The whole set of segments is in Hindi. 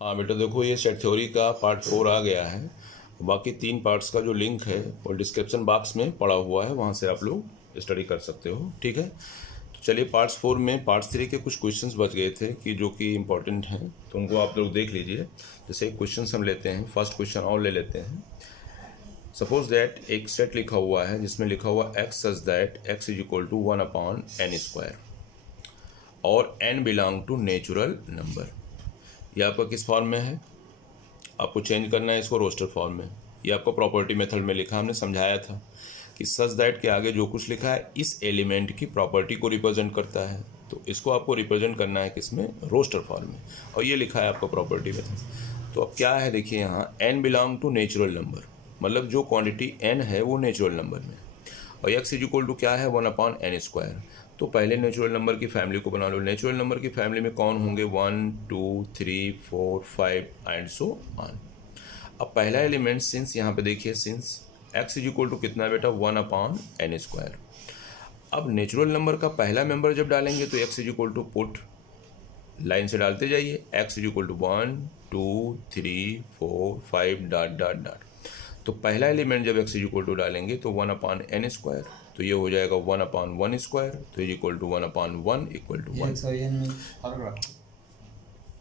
हाँ बेटा देखो, ये सेट थ्योरी का पार्ट 4 आ गया है। बाकी 3 पार्ट्स का जो लिंक है वो डिस्क्रिप्शन बॉक्स में पड़ा हुआ है, वहाँ से आप लोग स्टडी कर सकते हो। ठीक है, तो चलिए पार्ट्स 4 में पार्ट्स 3 के कुछ क्वेश्चंस बच गए थे कि जो कि इम्पोर्टेंट हैं, तो उनको आप लोग देख लीजिए। जैसे एक क्वेश्चन हम लेते हैं, फर्स्ट क्वेश्चन और ले लेते हैं। सपोज दैट एक सेट लिखा हुआ है जिसमें लिखा हुआ x such that x is equal to 1/n² और n belong to natural number. ये आपका किस फॉर्म में है? आपको चेंज करना है इसको रोस्टर फॉर्म में। ये आपको प्रॉपर्टी मेथड में लिखा, हमने समझाया था कि सच दैट के आगे जो कुछ लिखा है इस एलिमेंट की प्रॉपर्टी को रिप्रेजेंट करता है, तो इसको आपको रिप्रेजेंट करना है किसमें? रोस्टर फॉर्म में। और ये लिखा है आपका प्रॉपर्टी मेथड। तो अब क्या है देखिए, यहाँ n belong to natural number, मतलब जो क्वांटिटी n है वो नेचुरल नंबर में, और x इज इक्वल टू क्या है? 1/n²। तो पहले नेचुरल नंबर की फैमिली को बना लो। नेचुरल नंबर की फैमिली में कौन होंगे? 1 2 3 4 5 एंड सो ऑन। अब पहला एलिमेंट सिंस, यहाँ पे देखिए since x is equal to कितना है बेटा? 1/n²। अब नेचुरल नंबर का पहला मेंबर जब डालेंगे तो x is equal to put, line से डालते जाइए, x is equal to 1 2 3 4 5 dot dot dot. तो पहला एलिमेंट जब x इज इक्वल टू डालेंगे तो 1/n², तो ये हो जाएगा 1/1², तो is equal to 1/1 equal to 1।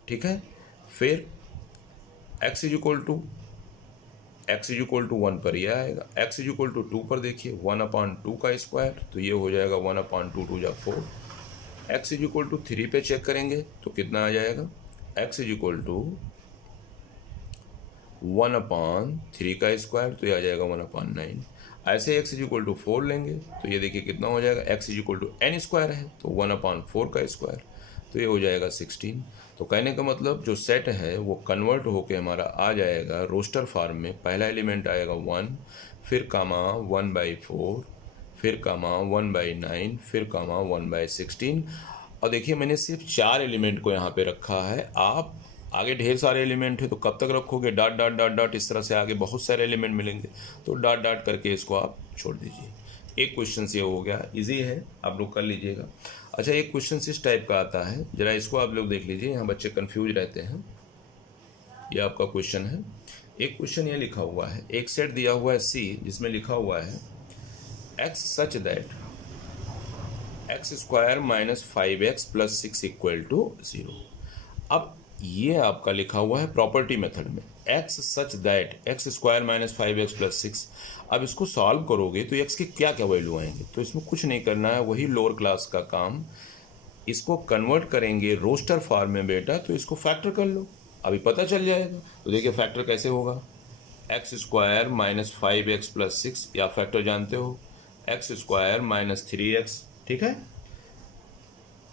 ठीक है, फिर x इज इक्वल टू 1 पर यह आएगा, x इज इक्वल टू 2 पर देखिए 1/2², तो ये हो जाएगा 1/2 2 जा 4। x इज इक्वल टू 3 पे चेक करेंगे तो कितना आ जाएगा? x इज इक्वल टू 1/3², तो ये आ जाएगा 1/9। ऐसे x इज इक्वल टू 4 लेंगे तो ये देखिए कितना हो जाएगा? x is equal to n² है तो 1/4², तो ये हो जाएगा 16। तो कहने का मतलब जो सेट है वो कन्वर्ट होके हमारा आ जाएगा रोस्टर फॉर्म में। पहला एलिमेंट आएगा 1, फिर कामा 1/4, फिर कामा 1/9, फिर कामा 1/16। और देखिए मैंने सिर्फ 4 एलिमेंट को यहाँ पे रखा है, आप आगे ढेर सारे एलिमेंट है तो कब तक रखोगे? डॉट डॉट डॉट डॉट, इस तरह से आगे बहुत सारे एलिमेंट मिलेंगे, तो डॉट डॉट करके इसको आप छोड़ दीजिए। एक क्वेश्चन ये हो गया, इजी है, आप लोग कर लीजिएगा। अच्छा, एक क्वेश्चन इस टाइप का आता है, जरा इसको आप लोग देख लीजिए, यहाँ बच्चे कंफ्यूज रहते हैं। ये आपका क्वेश्चन है। एक क्वेश्चन ये लिखा हुआ है, एक सेट दिया हुआ है C जिसमें लिखा हुआ है x such that x² - 5x + 6 equal to 0। अब ये आपका लिखा हुआ है प्रॉपर्टी मेथड में, x such that x² - 5x + 6। अब इसको सॉल्व करोगे तो x की क्या क्या वैल्यू आएंगे? तो इसमें कुछ नहीं करना है, वही लोअर क्लास का काम। इसको कन्वर्ट करेंगे रोस्टर फॉर्म में बेटा, तो इसको फैक्टर कर लो, अभी पता चल जाएगा। तो देखिए फैक्टर कैसे होगा? x² - 5x + 6, या फैक्टर जानते हो, x² - 3x, ठीक है,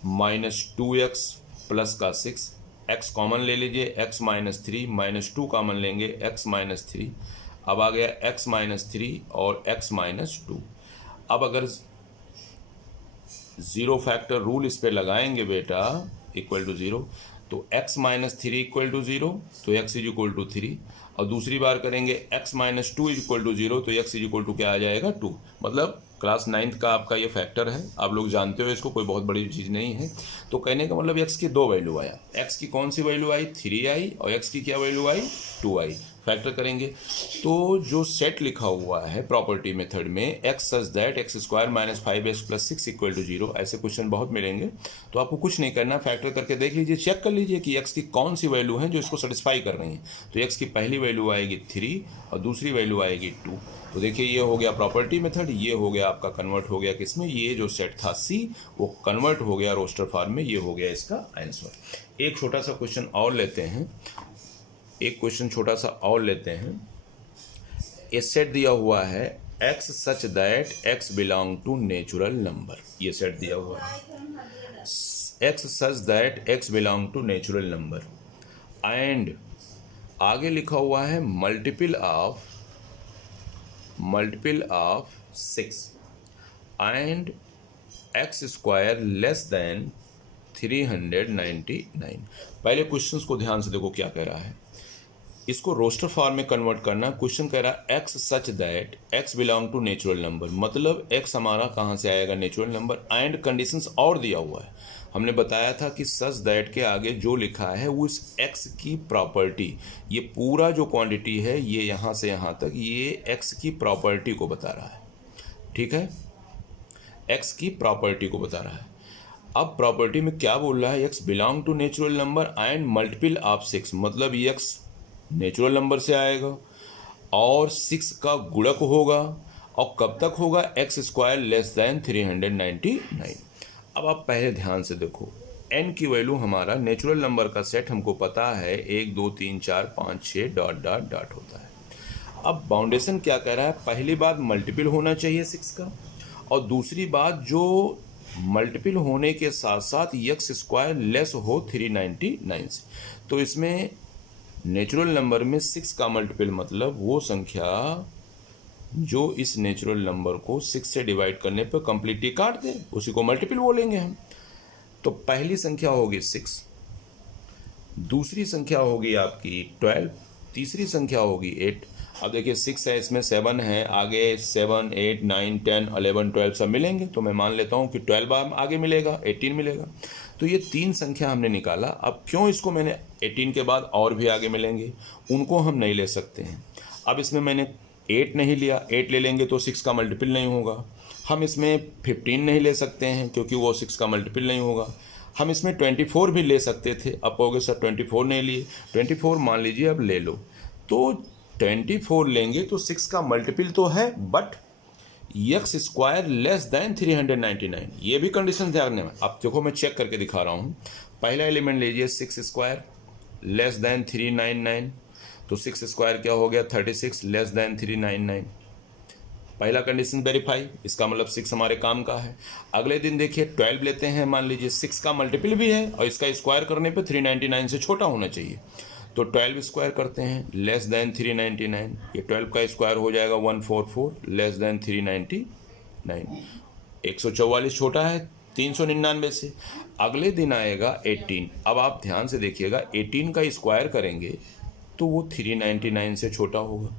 -2x प्लस का 6, x कॉमन ले लीजिए, x - 3 -2 कॉमन लेंगे, x - 3। अब आ गया x - 3 और x - 2। अब अगर ज़ीरो फैक्टर रूल इस पे लगाएंगे बेटा इक्वल टू 0, तो x - 3 इक्वल टू 0, तो x इज इक्वल टू 3। और दूसरी बार करेंगे x - 2 इक्वल टू 0, तो x इज इक्वल टू क्या आ जाएगा? 2। मतलब क्लास 9th का आपका ये फैक्टर है, आप लोग जानते हो इसको, कोई बहुत बड़ी चीज़ नहीं है। तो कहने का मतलब x की 2 वैल्यू आया, x की कौन सी वैल्यू आई? 3 आई, और x की क्या वैल्यू आई? 2 आई। फैक्टर करेंगे तो जो सेट लिखा हुआ है प्रॉपर्टी मेथड में, x such that x² - 5x + 6 equal to 0, ऐसे क्वेश्चन बहुत मिलेंगे। तो आपको कुछ नहीं करना, फैक्टर करके देख लीजिए, चेक कर लीजिए कि x की कौन सी वैल्यू है जो इसको सेटिस्फाई कर रही है। तो x की पहली वैल्यू आएगी 3 और दूसरी वैल्यू आएगी 2। तो देखिए ये हो गया प्रॉपर्टी मेथड, ये हो गया आपका कन्वर्ट हो गया किसमें? ये जो सेट था C वो कन्वर्ट हो गया रोस्टर फॉर्म में, ये हो गया इसका आंसर। एक छोटा सा क्वेश्चन और लेते हैं, एक क्वेश्चन छोटा सा और लेते हैं। ये सेट दिया हुआ है x such that x belong to natural number, ये सेट दिया हुआ है x such that x belong to natural number, and आगे लिखा हुआ है multiple of 6 and x² less than 399। पहले क्वेश्चंस को ध्यान से देखो क्या कह रहा है, इसको रोस्टर फॉर्म में कन्वर्ट करना। क्वेश्चन कह रहा है x such that x belong to natural number, मतलब x हमारा कहाँ से आएगा? नेचुरल नंबर, एंड कंडीशंस और दिया हुआ है। हमने बताया था कि सच दैट के आगे जो लिखा है वो इस x की प्रॉपर्टी, ये पूरा जो क्वांटिटी है ये यहाँ से यहाँ तक ये x की प्रॉपर्टी को बता रहा है, ठीक है, x की प्रॉपर्टी को बता रहा है। अब प्रॉपर्टी में क्या बोल रहा है, x belong to natural number and multiple of 6, मतलब ये x नेचुरल नंबर से आएगा और 6 का गुणक होगा और कब तक होगा, एक्स स्क्वायर लेस दैन 399। अब आप पहले ध्यान से देखो, n की वैल्यू हमारा नेचुरल नंबर का सेट हमको पता है 1 2 3 4 5 6 डॉट डॉट डॉट होता है। अब बाउंडेशन क्या कह रहा है, पहली बात मल्टीपल होना चाहिए 6 का, और दूसरी बात जो मल्टीपल होने के साथ साथ एक्स स्क्वायर लेस हो 399 से। तो इसमें नेचुरल नंबर में 6 का मल्टीपल मतलब वो संख्या जो इस नेचुरल नंबर को 6 से डिवाइड करने पर कंप्लीटली काट दे, उसी को मल्टीपल बोलेंगे हम। तो पहली संख्या होगी 6, दूसरी संख्या होगी आपकी 12, तीसरी संख्या होगी 8। अब देखिए 6 है, इसमें 7 है, आगे 7 8 9 10 11 12 सब मिलेंगे, तो मैं मान लेता हूँ कि 12 आगे मिलेगा, 18 मिलेगा। तो ये 3 संख्या हमने निकाला। अब क्यों इसको मैंने 18 के बाद और भी आगे मिलेंगे, उनको हम नहीं ले सकते हैं। अब इसमें मैंने 8 नहीं लिया, 8 ले लेंगे तो 6 का मल्टीपल नहीं होगा। हम इसमें 15 नहीं ले सकते हैं क्योंकि वो 6 का मल्टीपल नहीं होगा। हम इसमें 24 भी ले सकते थे, अब कहोगे सर 24 नहीं लिए, 24 मान लीजिए अब ले लो, तो 24 लेंगे तो 6 का मल्टीपल तो है, but x square less than 399, ये भी कंडीशन ध्यान में। अब देखो मैं चेक करके दिखा रहा हूँ। पहला एलिमेंट लीजिए 6 स्क्वायर लेस दैन 399, तो 6 स्क्वायर क्या हो गया 36 लेस दैन 399। पहला कंडीशन वेरीफाई, इसका मतलब 6 हमारे काम का है। अगले दिन देखिए 12 लेते हैं, मान लीजिए 6 का मल्टीपल भी है और इसका स्क्वायर करने पे 399 से छोटा होना चाहिए, तो 12 स्क्वायर करते हैं लेस दैन 399, ये 12 का स्क्वायर हो जाएगा 144 लेस दैन 399। 144 छोटा है 399 से। अगले दिन आएगा 18, अब आप ध्यान से देखिएगा 18 का स्क्वायर करेंगे तो वो 399 से छोटा होगा।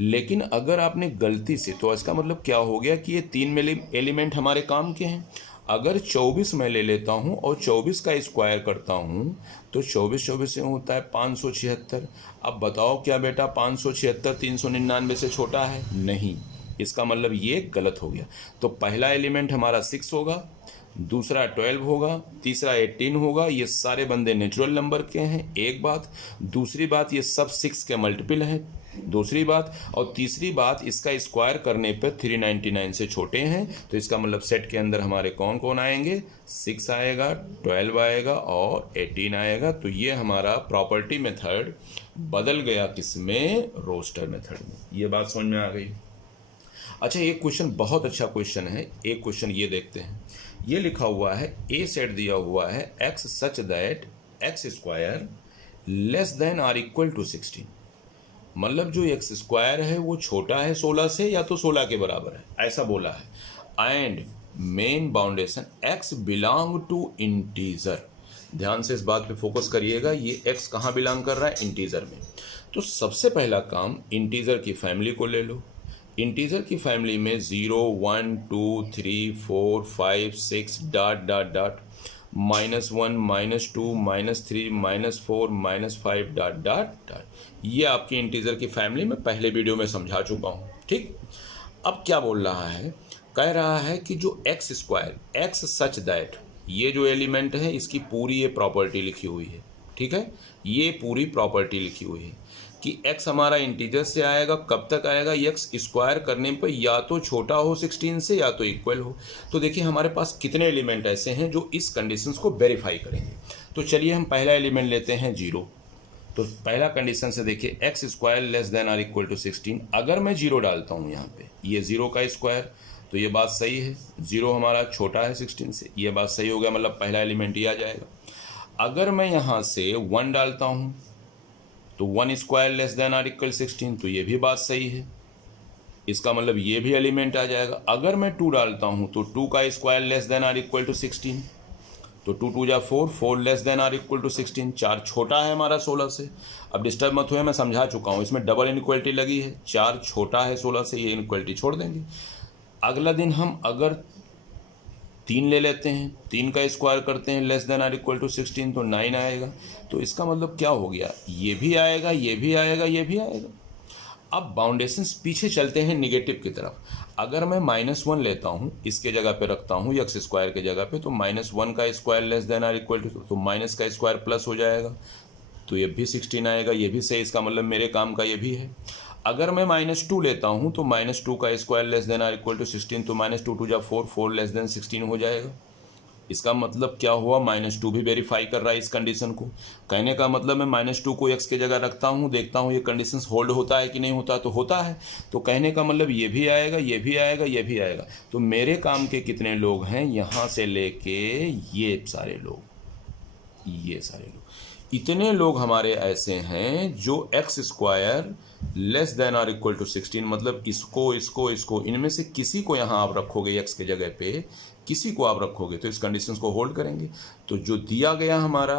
लेकिन अगर आपने गलती से, तो इसका मतलब क्या हो गया कि ये 3 एलिमेंट हमारे काम के हैं। अगर 24 मैं ले लेता हूँ और 24 का स्क्वायर करता हूँ तो 24 से होता है 576। अब बताओ क्या बेटा 576 399 से छोटा है? नहीं, इसका मतलब ये गलत हो गया। तो पहला एलिमेंट हमारा 6 होगा, दूसरा 12 होगा, तीसरा 18 होगा। ये सारे बंदे नेचुरल नंबर के हैं, एक बात। दूसरी बात ये सब 6 के मल्टीपल हैं, दूसरी बात। और तीसरी बात इसका स्क्वायर करने पर 399 से छोटे हैं। तो इसका मतलब सेट के अंदर हमारे कौन कौन आएंगे? 6 आएगा, 12 आएगा और 18 आएगा। तो ये हमारा प्रॉपर्टी मेथड बदल गया किसमें? रोस्टर मेथड में। ये बात समझ में आ गई? अच्छा, एक क्वेश्चन बहुत अच्छा क्वेश्चन है, एक क्वेश्चन ये देखते हैं। ये लिखा हुआ है ए सेट दिया हुआ है x such that x square less than or equal to 16, मतलब जो एक्स स्क्वायर है वो छोटा है 16 से या तो 16 के बराबर है, ऐसा बोला है। And main boundation x belong to integer. ध्यान से इस बात पे फोकस करिएगा, ये एक्स कहाँ बिलोंग कर रहा है? इंटीजर में। तो सबसे पहला काम इंटीजर की फैमिली को ले लो। इंटीजर की फैमिली में 0 1 2 3 4 5 6 dot dot dot -1 -2 -3 -4 -5 dot dot dot, ये आपकी इंटीजर की फैमिली में पहले वीडियो में समझा चुका हूँ। ठीक, अब क्या बोल रहा है? कह रहा है कि जो x square x such that, ये जो एलिमेंट है इसकी पूरी ये प्रॉपर्टी लिखी हुई है। ठीक है, ये पूरी प्रॉपर्टी लिखी हुई है कि x हमारा इंटीजर से आएगा, कब तक आएगा? x स्क्वायर करने पर या तो छोटा हो 16 से या तो इक्वल हो। तो देखिए हमारे पास कितने एलिमेंट ऐसे हैं जो इस कंडीशंस को वेरीफाई करेंगे। तो चलिए हम पहला एलिमेंट लेते हैं 0। तो पहला कंडीशन से देखिए x square less than or equal to 16। अगर मैं 0 डालता हूँ यहाँ पे, ये 0 का स्क्वायर, तो ये बात सही है, 0 हमारा छोटा है 16 से, ये बात सही हो गया, मतलब पहला एलिमेंट ही आ जाएगा। अगर मैं यहाँ से 1 डालता हूँ तो 1 square less than or equal 16, तो ये भी बात सही है, इसका मतलब ये भी एलिमेंट आ जाएगा। अगर मैं 2 डालता हूँ तो 2 का square less than or equal to 16, तो 2 2 जा 4, 4 less than or equal to 16, 4 छोटा है हमारा 16 से। अब डिस्टर्ब मत हुए, मैं समझा चुका हूँ, इसमें डबल इनइक्वालिटी लगी है, 4 छोटा है 16 से, ये इनइक्वालिटी छोड़ देंगे। अगला दिन हम अगर 3 ले लेते हैं, 3 का स्क्वायर करते हैं less than or equal to 16, तो 9 आएगा। तो इसका मतलब क्या हो गया, ये भी आएगा, ये भी आएगा, ये भी आएगा। अब बाउंडेशंस पीछे चलते हैं निगेटिव की तरफ। अगर मैं -1 लेता हूँ, इसके जगह पे रखता हूँ एक्स स्क्वायर के जगह पे, तो -1 का square less than or equal to, तो माइनस का स्क्वायर प्लस हो जाएगा, तो ये भी 16 आएगा, ये भी सही, इसका मतलब मेरे काम का ये भी है। अगर मैं -2 लेता हूँ तो -2 का square less than or equal to 16, तो -2 2 जा 4, 4 लेस देन 16 हो जाएगा। इसका मतलब क्या हुआ, -2 भी वेरीफाई कर रहा है इस कंडीशन को। कहने का मतलब मैं -2 को x के जगह रखता हूँ, देखता हूँ ये कंडीशंस होल्ड होता है कि नहीं होता, तो होता है। तो कहने का मतलब ये भी आएगा, ये भी आएगा, ये भी आएगा। तो मेरे काम के कितने लोग हैं, यहाँ से लेके ये सारे लोग, ये सारे लोग, इतने लोग हमारे ऐसे हैं जो x square less than or equal to 16, मतलब इसको इनमें से किसी को यहाँ आप रखोगे एक्स के जगह पे, किसी को आप रखोगे तो इस कंडीशंस को होल्ड करेंगे। तो जो दिया गया हमारा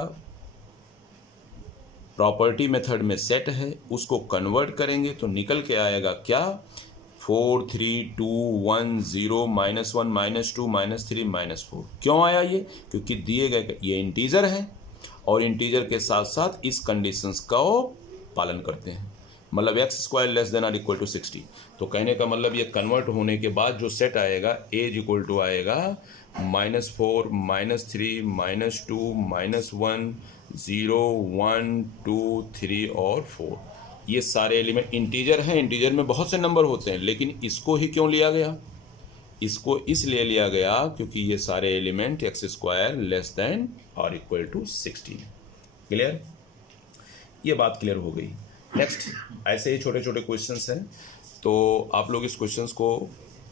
प्रॉपर्टी मेथड में सेट है, उसको कन्वर्ट करेंगे तो निकल के आएगा क्या, 4 3 2 1 0 -1 -2 -3 -4। क्यों आया ये, क्योंकि दिए गए ये इंटीजर है और इंटीजर के साथ साथ इस कंडीशंस का पालन करते हैं, मतलब x square less than or equal to 60। तो कहने का मतलब ये कन्वर्ट होने के बाद जो सेट आएगा एज इक्वल टू आएगा -4 -3 -2 -1 0 1 2 3 और 4। ये सारे एलिमेंट इंटीजर हैं, इंटीजर में बहुत से नंबर होते हैं, लेकिन इसको ही क्यों लिया गया, इसको इसलिए लिया गया क्योंकि ये सारे element x square less then और इक्वल टू 16। क्लियर, ये बात क्लियर हो गई। नेक्स्ट, ऐसे ही छोटे छोटे क्वेश्चंस हैं, तो आप लोग इस क्वेश्चंस को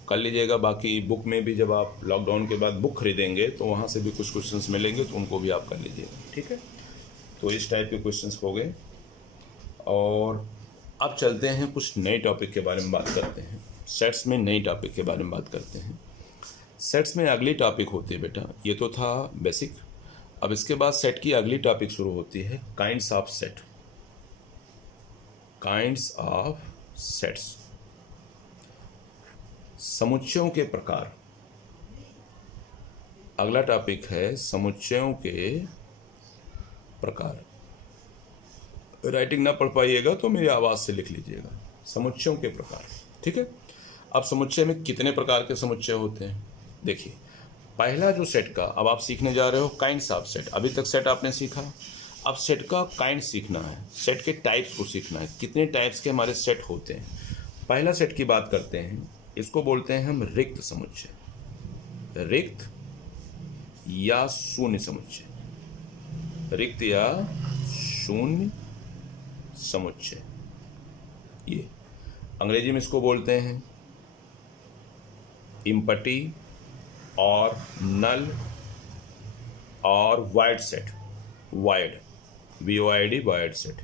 कर लीजिएगा। बाकी बुक में भी जब आप लॉकडाउन के बाद बुक खरीदेंगे तो वहाँ से भी कुछ क्वेश्चंस मिलेंगे, तो उनको भी आप कर लीजिएगा, ठीक है। तो इस टाइप के क्वेश्चंस हो गए, और अब चलते हैं कुछ नए टॉपिक के बारे में बात करते हैं। सेट्स में नई टॉपिक के बारे में बात करते हैं। सेट्स में अगली टॉपिक होती है बेटा, ये तो था बेसिक। अब इसके बाद सेट की अगली टॉपिक शुरू होती है, kinds of set. Kinds of sets, समुच्चयों के प्रकार। अगला टॉपिक है समुच्चयों के प्रकार। राइटिंग ना पढ़ पाइएगा तो मेरी आवाज़ से लिख लीजिएगा, समुच्चयों के प्रकार, ठीक है। अब समुच्चय में कितने प्रकार के समुच्चय होते हैं, देखिए। पहला जो सेट का अब आप सीखने जा रहे हो, काइंड्स ऑफ सेट। अभी तक सेट आपने सीखा, अब सेट का काइंड सीखना है, सेट के टाइप्स को सीखना है, कितने टाइप्स के हमारे सेट होते हैं। पहला सेट की बात करते हैं, इसको बोलते हैं हम रिक्त समुच्चय, रिक्त या शून्य समुच्चय, रिक्त या शून्य समुच्चय। ये अंग्रेजी में इसको बोलते हैं इम्पटी और नल और wide set, wide VOID, wide set.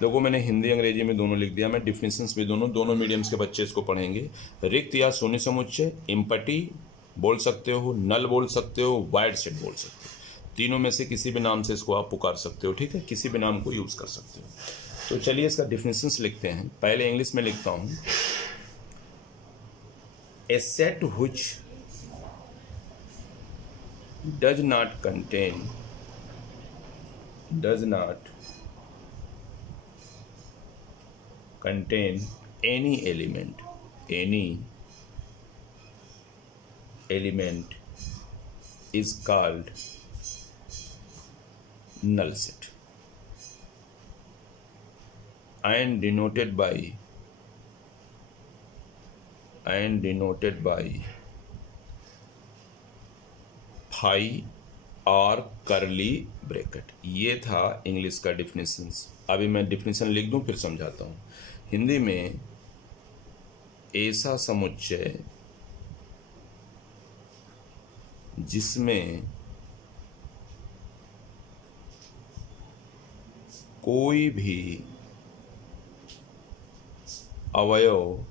देखो मैंने हिंदी अंग्रेजी में दोनों लिख दिया, मैं डिफिनेशंस भी दोनों मीडियम्स के बच्चे इसको पढ़ेंगे। रिक्त या शून्य समुच्चय, इम्पटी बोल सकते हो, नल बोल सकते हो, वाइड सेट बोल सकते हो। तीनों में से किसी भी नाम से इसको आप पुकार सकते हो, ठीक है, किसी भी नाम को यूज़ कर सकते हो। तो चलिए इसका डिफिनेशंस लिखते हैं। पहले इंग्लिश में लिखता हूँ, a set which does not contain any element is called null set and denoted by phi और करली ब्रैकेट। ये था इंग्लिश का डिफिनेशंस। अभी मैं डिफिनेशन लिख दूं फिर समझाता हूँ। हिंदी में ऐसा समुच्चय जिसमें कोई भी अवयव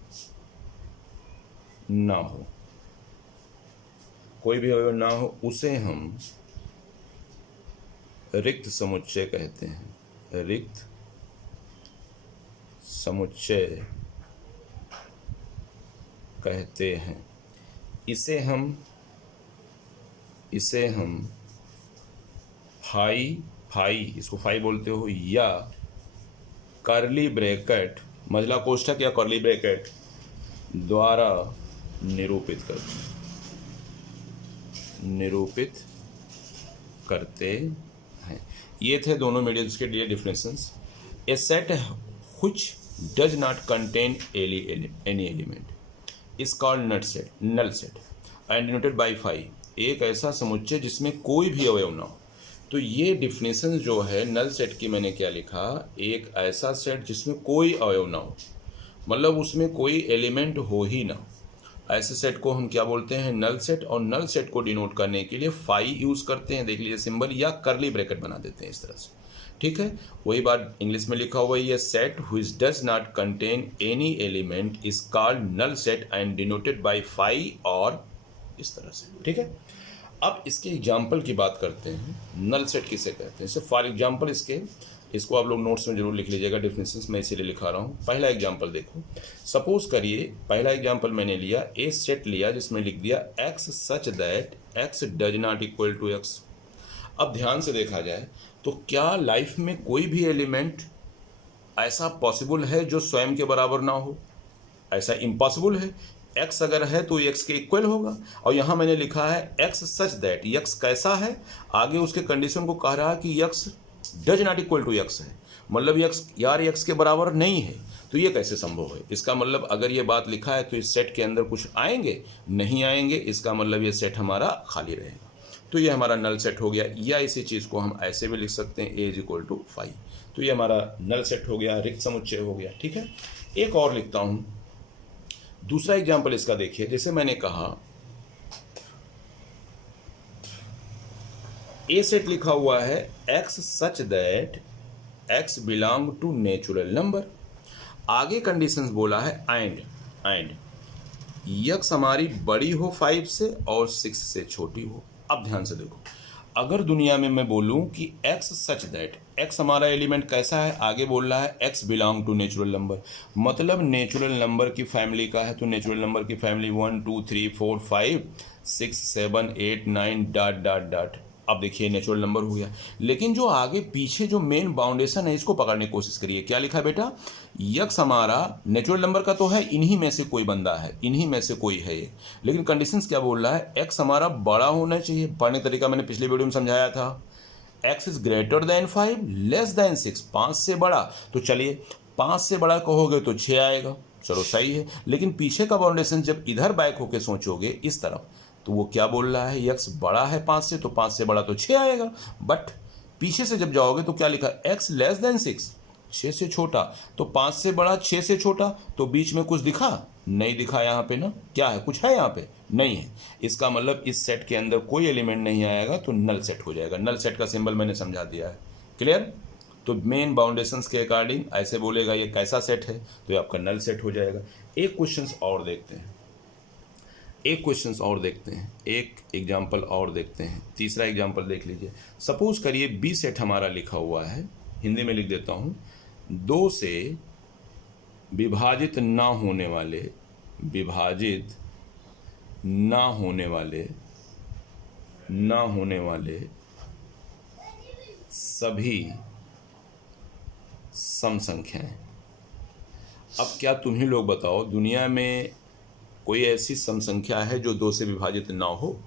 ना हो, कोई भी अवयव ना हो, उसे हम रिक्त समुच्चय कहते हैं। रिक्त समुच्चय कहते हैं। इसे हम इसे हम फाई इसको फाई बोलते हो, या कर्ली ब्रैकेट मझला कोष्ठक या कर्ली ब्रैकेट द्वारा निरूपित करते हैं। ये थे दोनों मीडियम्स के लिए differences. A set which does not contain any element is called null set and denoted by phi. एक ऐसा समुच्चय जिसमें कोई भी अवयव ना हो। तो ये डिफिनेशन जो है नल सेट की, मैंने क्या लिखा, एक ऐसा सेट जिसमें कोई अवयव ना हो, मतलब उसमें कोई एलिमेंट हो ही ना, ऐसे सेट को हम क्या बोलते हैं, नल सेट। और नल सेट को डिनोट करने के लिए फाई यूज़ करते हैं, देख लीजिए सिंबल, या कर्ली ब्रैकेट बना देते हैं इस तरह से, ठीक है। वही बात इंग्लिश में लिखा हुआ है, ये set which does not contain any element is called null set and denoted by phi, और इस तरह से, ठीक है। अब इसके एग्जाम्पल की बात करते हैं, नल सेट किसे कहते हैं। फॉर एग्जाम्पल इसको आप लोग नोट्स में जरूर लिख लीजिएगा, डिफरेंसेस मैं इसीलिए लिखा रहा हूँ। पहला एग्जाम्पल देखो, सपोज करिए पहला एग्जाम्पल मैंने लिया, ए सेट लिया जिसमें लिख दिया x such that x does not equal to x. अब ध्यान से देखा जाए तो क्या लाइफ में कोई भी एलिमेंट ऐसा पॉसिबल है जो स्वयं के बराबर ना हो? ऐसा इम्पॉसिबल है। एक्स अगर है तो एक्स के इक्वल होगा, और यहाँ मैंने लिखा है एक्स सच दैट, एक्स कैसा है, आगे उसके कंडीशन को कह रहा है कि x does not equal to x है, मतलब एक्स यार एक्स के बराबर नहीं है। तो ये कैसे संभव है? इसका मतलब अगर ये बात लिखा है तो इस सेट के अंदर कुछ आएंगे, नहीं आएंगे, इसका मतलब ये सेट हमारा खाली रहेगा। तो ये हमारा नल सेट हो गया। या इसी चीज़ को हम ऐसे भी लिख सकते हैं, ए इज इक्वल टू फाइव। तो ये हमारा नल सेट हो गया, रिक्त समुच्चय हो गया, ठीक है। एक और लिखता हूँ, दूसरा एग्जाम्पल इसका देखिए। जैसे मैंने कहा ए सेट लिखा हुआ है x such that x belong to natural number, आगे कंडीशंस बोला है एंड यक्स हमारी बड़ी हो 5 से और 6 से छोटी हो। अब ध्यान से देखो, अगर दुनिया में मैं बोलूं कि एक्स सच दैट एक्स हमारा एलिमेंट कैसा है, आगे बोल रहा है x belong to natural number, मतलब नेचुरल नंबर की फैमिली का है, तो नेचुरल नंबर की फैमिली 1 2 3 4 5 6 7 8 9 डॉट डॉट डॉट। अब देखिए नेचुरल नंबर हो गया, लेकिन जो आगे पीछे जो मेन बाउंडेशन है इसको पकड़ने की कोशिश करिए। क्या लिखा बेटा, यक्स हमारा नेचुरल नंबर का तो है, इन्हीं में से कोई बंदा है, इन्हीं में से कोई है ये, लेकिन कंडीशंस क्या बोल रहा है, एक्स हमारा बड़ा होना चाहिए। पढ़ने का तरीका मैंने पिछले वीडियो में समझाया था, x is greater then 5 less than 6, 5 से बड़ा। तो चलिए 5 से बड़ा कहोगे तो 6 आएगा, चलो सही है, लेकिन पीछे का बाउंडेशन जब इधर बैक होके सोचोगे इस तरफ, तो वो क्या बोल रहा है, एक्स बड़ा है 5 से, तो 5 से बड़ा तो 6 आएगा। बट पीछे से जब जाओगे तो क्या लिखा, एक्स लेस देन 6, 6 से छोटा, तो 5 से बड़ा 6 से छोटा, तो बीच में कुछ दिखा नहीं, दिखा यहाँ पे ना, क्या है, कुछ है यहाँ पे नहीं है। इसका मतलब इस सेट के अंदर कोई एलिमेंट नहीं आएगा, तो नल सेट हो जाएगा। नल सेट का सिंबल मैंने समझा दिया है, क्लियर। तो मेन बाउंडेशंस के अकॉर्डिंग ऐसे बोलेगा ये कैसा सेट है, तो ये आपका नल सेट हो जाएगा। एक क्वेश्चन और देखते हैं, एक एग्जाम्पल और देखते हैं। तीसरा एग्जाम्पल देख लीजिए, सपोज करिए बी सेट हमारा लिखा हुआ है, हिंदी में लिख देता हूँ, 2 से विभाजित ना होने वाले सभी सम संख्याएं। अब क्या तुम ही लोग बताओ, दुनिया में कोई ऐसी सम संख्या है जो 2 से विभाजित ना हो?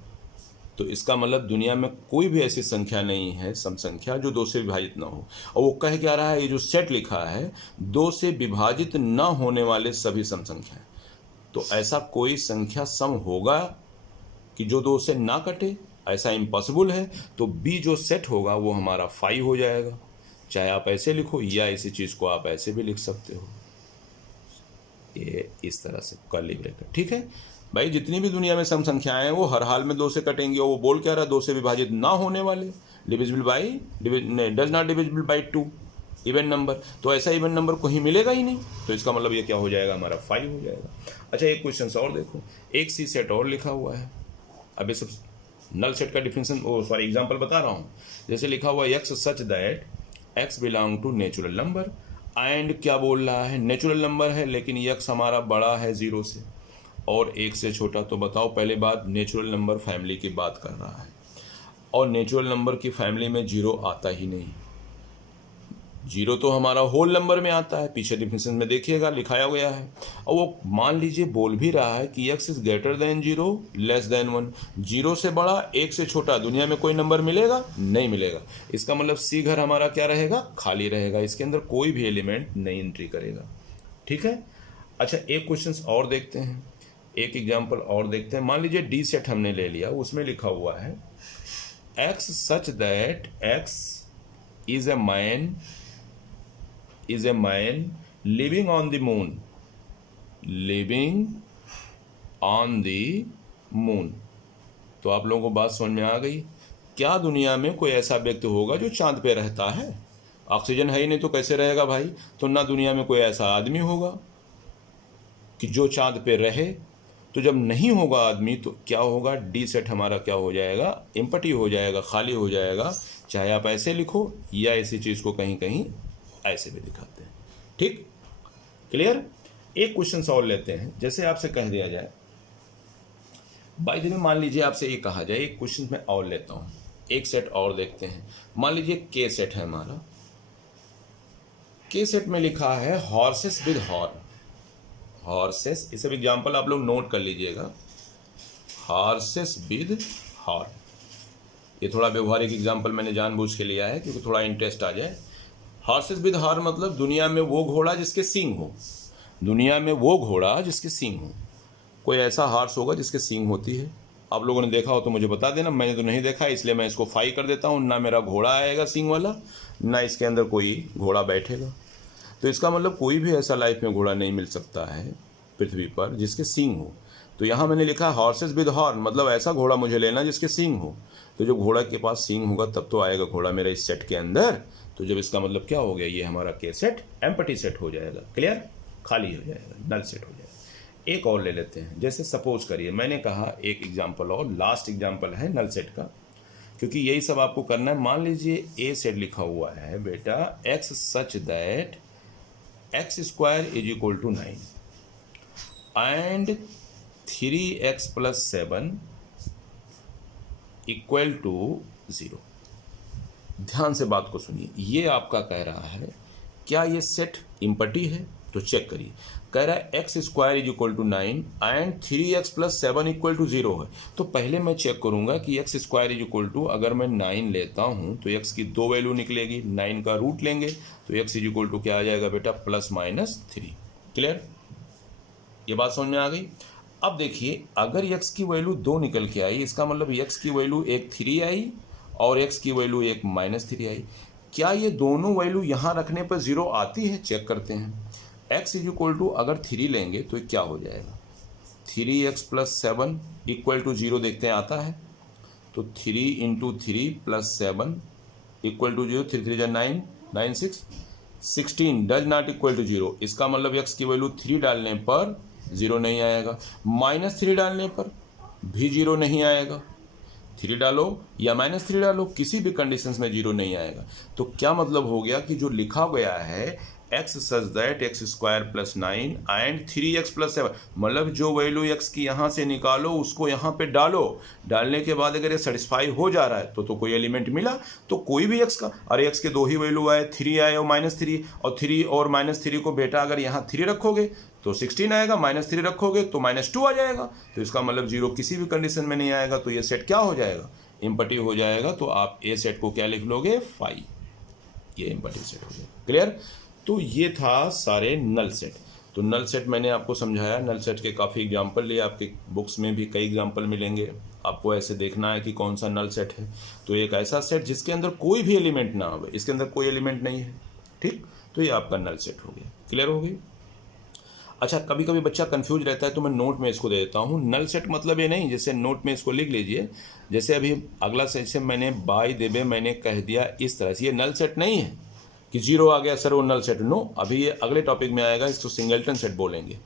तो इसका मतलब दुनिया में कोई भी ऐसी संख्या नहीं है, सम संख्या, जो 2 से विभाजित ना हो। और वो कह क्या रहा है, ये जो सेट लिखा है 2 से विभाजित ना होने वाले सभी सम संख्याएं। तो ऐसा कोई संख्या सम होगा कि जो 2 से ना कटे? ऐसा इम्पॉसिबल है। तो बी जो सेट होगा वो हमारा 5 हो जाएगा। चाहे आप ऐसे लिखो या इसी चीज़ को आप ऐसे भी लिख सकते हो, ये इस तरह से कर्ली ब्रैकेट, ठीक है भाई। जितनी भी दुनिया में सम संख्याएं हैं वो हर हाल में 2 से कटेंगी, और वो बोल क्या रहा है, 2 से विभाजित ना होने वाले, divisible by does not divisible by 2 even number. तो ऐसा इवन नंबर कहीं मिलेगा ही नहीं, तो इसका मतलब ये क्या हो जाएगा, हमारा 5 हो जाएगा। अच्छा एक क्वेश्चन और देखो, एक सी सेट और लिखा हुआ है। अब ये सब नल सेट का डिफिनेशन एग्जाम्पल बता रहा हूँ। जैसे लिखा हुआ x such that x belong to natural number, and क्या बोल रहा है, नेचुरल नंबर है लेकिन यक्स हमारा बड़ा है 0 से और 1 से छोटा। तो बताओ, पहले बात नेचुरल नंबर फैमिली की बात कर रहा है। और नेचुरल नंबर की फैमिली में जीरो आता ही नहीं। जीरो तो हमारा होल नंबर में आता है, पीछे डिफिनेशन में देखिएगा लिखाया गया है। और वो मान लीजिए बोल भी रहा है कि x is greater than zero less than one, zero से बड़ा एक से छोटा दुनिया में कोई नंबर मिलेगा नहीं मिलेगा। इसका मतलब सी घर हमारा क्या रहेगा, खाली रहेगा, इसके अंदर कोई भी एलिमेंट नहीं एंट्री करेगा। ठीक है। अच्छा एक क्वेश्चन और देखते हैं, एक एग्जाम्पल और देखते हैं। मान लीजिए डी सेट हमने ले लिया, उसमें लिखा हुआ है x such that x is a man living on the moon, living on the moon। तो आप लोगों को बात समझ में आ गई। क्या दुनिया में कोई ऐसा व्यक्ति होगा जो चांद पे रहता है? ऑक्सीजन है ही नहीं तो कैसे रहेगा भाई? तो ना दुनिया में कोई ऐसा आदमी होगा कि जो चांद पे रहे। तो जब नहीं होगा आदमी तो क्या होगा, डी सेट हमारा क्या हो जाएगा, एम्प्टी हो जाएगा, खाली हो जाएगा। चाहे आप ऐसे लिखो या इसी चीज़ को कहीं कहीं ऐसे भी दिखाते हैं। ठीक, क्लियर। एक क्वेश्चन और लेते हैं। जैसे आपसे कह दिया जाए, बाय द वे मान लीजिए आपसे ये कहा जाए, एक क्वेश्चन में और लेता हूँ, एक सेट और देखते हैं। मान लीजिए के सेट है हमारा, के सेट में लिखा है हॉर्सेस विद हॉर्न। हॉर्सेस, इसे एग्जाम्पल आप लोग नोट कर लीजिएगा, हॉर्सेस विद हॉर्न। ये थोड़ा व्यवहारिक एग्जाम्पल मैंने जानबूझ के लिया है क्योंकि थोड़ा इंटरेस्ट आ जाए। हॉर्सेस विद हॉर्न मतलब दुनिया में वो घोड़ा जिसके सींग हो, दुनिया में वो घोड़ा जिसके सींग हो। कोई ऐसा हॉर्स होगा जिसके सींग होती है। आप लोगों ने देखा हो तो मुझे बता देना, मैंने तो नहीं देखा इसलिए मैं इसको फाई कर देता हूँ। ना मेरा घोड़ा आएगा सींग वाला, ना इसके अंदर कोई घोड़ा बैठेगा। तो इसका मतलब कोई भी ऐसा लाइफ में घोड़ा नहीं मिल सकता है पृथ्वी पर जिसके सींग हो। तो यहाँ मैंने लिखा हॉर्सेस विद हॉर्न, मतलब ऐसा घोड़ा मुझे लेना जिसके सींग हो। तो जब घोड़ा के पास सींग होगा तब तो आएगा घोड़ा मेरा इस सेट के अंदर। तो जब इसका मतलब क्या हो गया, ये हमारा के सेट एम्प्टी सेट हो जाएगा। क्लियर, खाली हो जाएगा, नल सेट हो जाएगा। एक और ले लेते हैं। जैसे सपोज करिए, मैंने कहा एक एग्जाम्पल और, लास्ट एग्जाम्पल है नल सेट का, क्योंकि यही सब आपको करना है। मान लीजिए ए सेट लिखा हुआ है बेटा x such that x square is equal to 9 and 3x plus 7 equal to 0। ध्यान से बात को सुनिए, ये आपका कह रहा है क्या ये सेट इम्पटी है? तो चेक करिए, कह रहा है x square is equal to 9 and 3x plus 7 equal to 0 है। तो पहले मैं चेक करूंगा कि x square is equal to, अगर मैं 9 लेता हूं तो x की दो वैल्यू निकलेगी, 9 का रूट लेंगे तो x इज इक्वल टू क्या आ जाएगा बेटा, प्लस माइनस 3। क्लियर, ये बात समझ में आ गई। अब देखिए, अगर x की वैल्यू 2 निकल के आई, इसका मतलब x की वैल्यू एक 3 आई और x की वैल्यू एक -3 आई। क्या ये दोनों वैल्यू यहाँ रखने पर 0 आती है? चेक करते हैं। x इज इक्वल टू अगर 3 लेंगे तो क्या हो जाएगा, 3x प्लस 7 इक्वल टू 0 देखते हैं आता है। तो 3 इंटू 3 प्लस 7 इक्वल टू 0, 3 3 जा 9, 9 6 16 डज नॉट इक्वल टू 0। इसका मतलब x की वैल्यू 3 डालने पर 0 नहीं आएगा, -3 डालने पर भी 0 नहीं आएगा। 3 डालो या -3 डालो, किसी भी कंडीशंस में 0 नहीं आएगा। तो क्या मतलब हो गया कि जो लिखा गया है x such that x square plus 9 and 3x plus 7, मतलब जो वैल्यू x की यहाँ से निकालो उसको यहाँ पे डालो, डालने के बाद अगर ये सेटिस्फाई हो जा रहा है तो कोई एलिमेंट मिला। तो कोई भी x का, अरे x के दो ही वैल्यू आए, 3 आए और -3, और 3 और -3 को बेटा अगर यहाँ 3 रखोगे तो 16 आएगा, -3 रखोगे तो -2 आ जाएगा। तो इसका मतलब 0 किसी भी कंडीशन में नहीं आएगा। तो ये सेट क्या हो जाएगा, इम्पटी हो जाएगा। तो आप ए सेट को क्या लिख लोगे, फाई, ये इम्पटी सेट हो जाएगा। क्लियर। तो ये था सारे नल सेट। तो नल सेट मैंने आपको समझाया, नल सेट के काफ़ी एग्जाम्पल लिए, आपके बुक्स में भी कई एग्जाम्पल मिलेंगे। आपको ऐसे देखना है कि कौन सा नल सेट है। तो एक ऐसा सेट जिसके अंदर कोई भी एलिमेंट ना हो, इसके अंदर कोई एलिमेंट नहीं है, ठीक, तो ये आपका नल सेट हो गया। क्लियर हो गई। अच्छा, कभी कभी बच्चा कंफ्यूज रहता है तो मैं नोट में इसको दे देता हूँ। नल सेट मतलब ये नहीं, जैसे नोट में इसको लिख लीजिए, जैसे अभी अगला सेशन मैंने बाय द वे मैंने कह दिया इस तरह से, ये नल सेट नहीं है कि 0 आ गया सर वो नल सेट, नो। अभी ये अगले टॉपिक में आएगा, इसको सिंगलटन सेट बोलेंगे।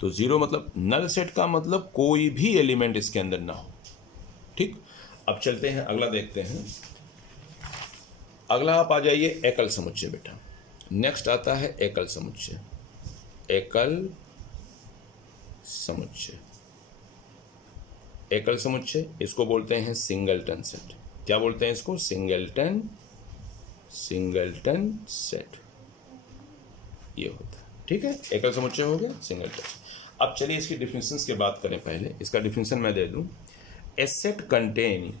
तो 0 मतलब नल सेट का मतलब कोई भी एलिमेंट इसके अंदर ना हो, ठीक। अब चलते हैं अगला देखते हैं। अगला आप आ जाइए एकल समुच्चय बेटा। नेक्स्ट आता है एकल समुच्चय। एकल समुच्चय, एकल समुच्चय इसको बोलते हैं सिंगलटन सेट। क्या बोलते हैं इसको? सिंगलटन सेट, ये होता है। ठीक है, एकल समुच्चय हो गया सिंगलटन। अब चलिए इसकी डिफिनेशंस की बात करें। पहले इसका डिफिनेशन मैं दे दूं। ए set containing